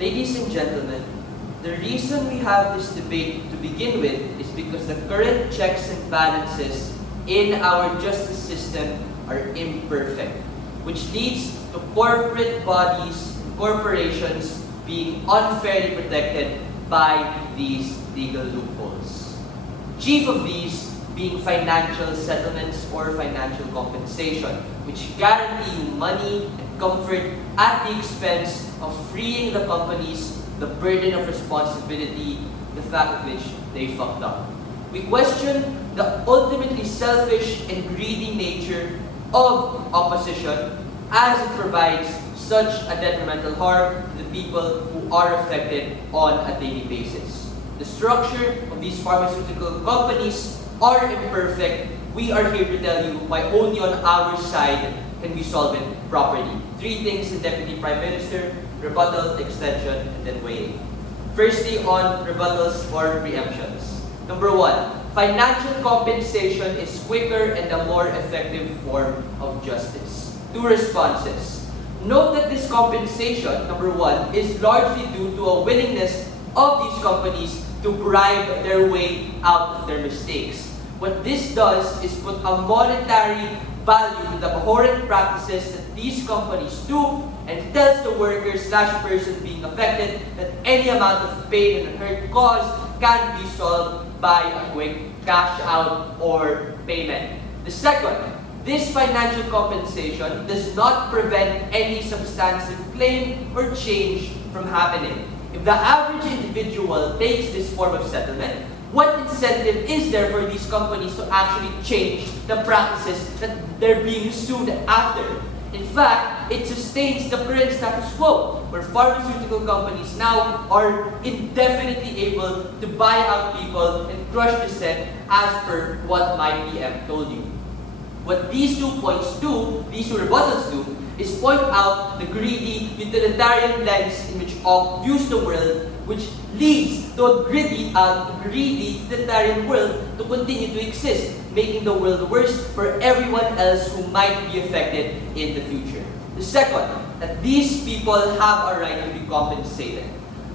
Ladies and gentlemen, the reason we have this debate to begin with is because the current checks and balances in our justice system are imperfect, which leads to corporate bodies and corporations being unfairly protected by these legal loopholes. Chief of these being financial settlements or financial compensation, which guarantee you money and comfort at the expense of freeing the companies the burden of responsibility, the fact of which they fucked up. We question the ultimately selfish and greedy nature of opposition as it provides such a detrimental harm to the people who are affected on a daily basis. The structure of these pharmaceutical companies are imperfect. We are here to tell you why only on our side can we solve it properly. 3 things in Deputy Prime Minister: rebuttal, extension, and then weighing. Firstly, on rebuttals or preemptions. Number 1, financial compensation is quicker and a more effective form of justice. 2 responses. Note that this compensation, number 1, is largely due to a willingness of these companies to bribe their way out of their mistakes. What this does is put a monetary value to the abhorrent practices that these companies do and tells the worker/person being affected that any amount of pain and hurt caused can be solved by a quick cash out or payment. The second, this financial compensation does not prevent any substantive claim or change from happening. If the average individual takes this form of settlement, what incentive is there for these companies to actually change the practices that they're being sued after? In fact, it sustains the current status quo, where pharmaceutical companies now are indefinitely able to buy out people and crush dissent as per what my PM told you. What these 2 points do, these 2 rebuttals do, is point out the greedy, utilitarian lens in which all views the world, which leads to a greedy, utilitarian world to continue to exist, making the world worse for everyone else who might be affected in the future. The second, that these people have a right to be compensated.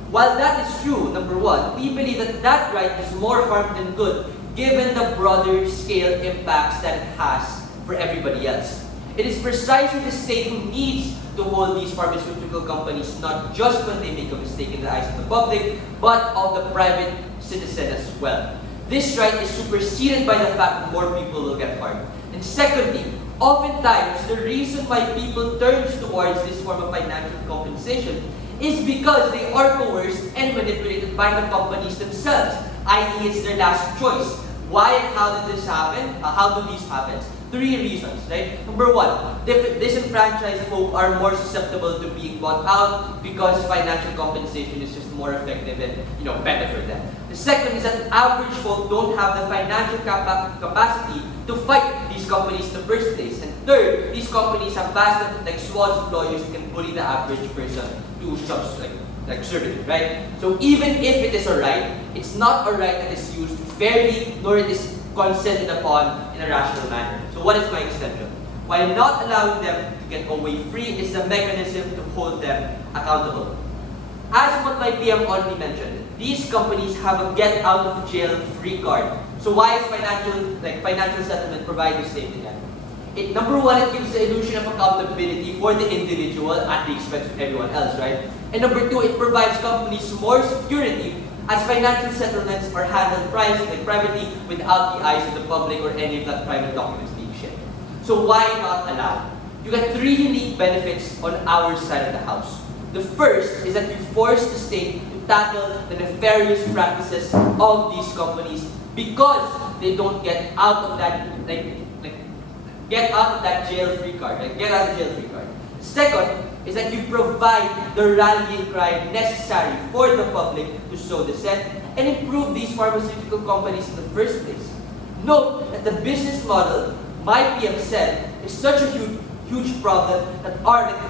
While that is true, number 1, we believe that that right is more harm than good, given the broader scale impacts that it has for everybody else. It is precisely the state who needs to hold these pharmaceutical companies not just when they make a mistake in the eyes of the public, but of the private citizen as well. This right is superseded by the fact that more people will get harmed. And secondly, oftentimes the reason why people turn towards this form of financial compensation is because they are coerced and manipulated by the companies themselves, i.e. it's their last choice. Why and how did this happen? How do these happen? 3 reasons, right? Number 1, disenfranchised folk are more susceptible to being bought out because financial compensation is just more effective and better for them. The second is that average folk don't have the financial capacity to fight these companies in the first place. And third, these companies have vast small employers who can bully the average person to servitude, right? So even if it is a right, it's not a right that is used fairly, nor it is consented upon in a rational manner. So what is my extension? While not allowing them to get away free is a mechanism to hold them accountable. As what my PM already mentioned, these companies have a get out of jail free card. So why is financial settlement provide this safety net? Number 1, it gives the illusion of accountability for the individual at the expense of everyone else, right? And number 2, it provides companies more security as financial settlements are handled privately without the eyes of the public or any of that private documents being shared. So why not allow? You get 3 unique benefits on our side of the house. The first is that you force the state to tackle the nefarious practices of these companies because they don't get out of that jail-free card. Get out of the jail-free card. Second is that you provide the rallying cry necessary for the public to sow dissent and improve these pharmaceutical companies in the first place. Note that the business model, my PM said, is such a huge problem that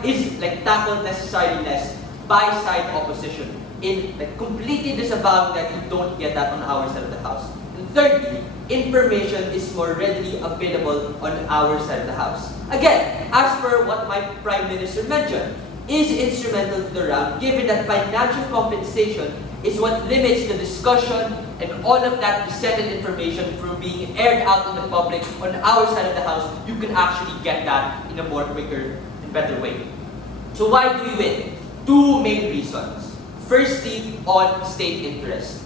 is tackled necessarily less by side opposition in completely disavowing that you don't get that on our side of the house. And thirdly, information is more readily available on our side of the house. Again, as per what my Prime Minister mentioned, is instrumental to the round, given that financial compensation is what limits the discussion and all of that dissented information from being aired out in the public. On our side of the house, you can actually get that in a more quicker and better way. So why do we win? Two main reasons. Firstly, on state interest.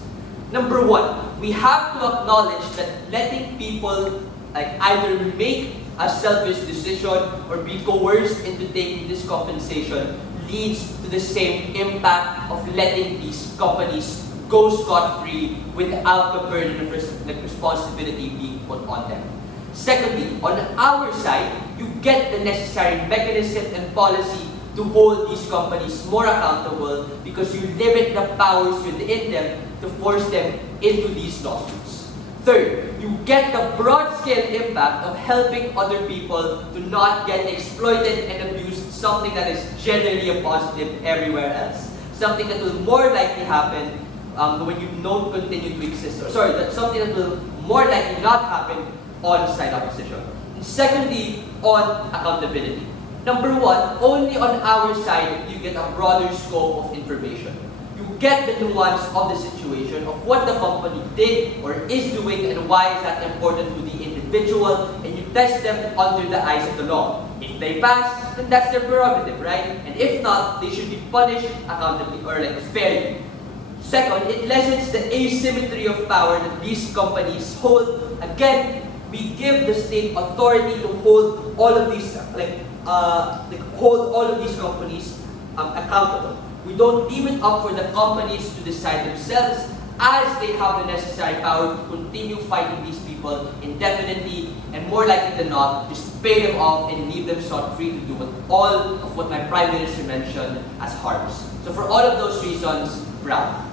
Number one, we have to acknowledge that letting people either make a selfish decision or be coerced into taking this compensation leads to the same impact of letting these companies go scot-free without the burden of responsibility being put on them. Secondly, on our side, you get the necessary mechanism and policy to hold these companies more accountable because you limit the powers within them to force them into these lawsuits. Third, you get the broad-scale impact of helping other people to not get exploited and abused, something that is generally a positive everywhere else. Something that will more likely happen when you don't continue to exist. That's something that will more likely not happen on side opposition. And secondly, on accountability. Number one, only on our side you get a broader scope of information. You get the nuance of the situation, of what the company did or is doing and why is that important to the individual, and you test them under the eyes of the law. If they pass, then that's their prerogative, right? And if not, they should be punished accountably or fairly. Second, it lessens the asymmetry of power that these companies hold. Again, we give the state authority to hold all of these, hold all of these companies accountable. We don't leave it up for the companies to decide themselves, as they have the necessary power to continue fighting these people indefinitely, and more likely than not, just pay them off and leave them scot-free to do all of what my Prime Minister mentioned as harms. So for all of those reasons, brown.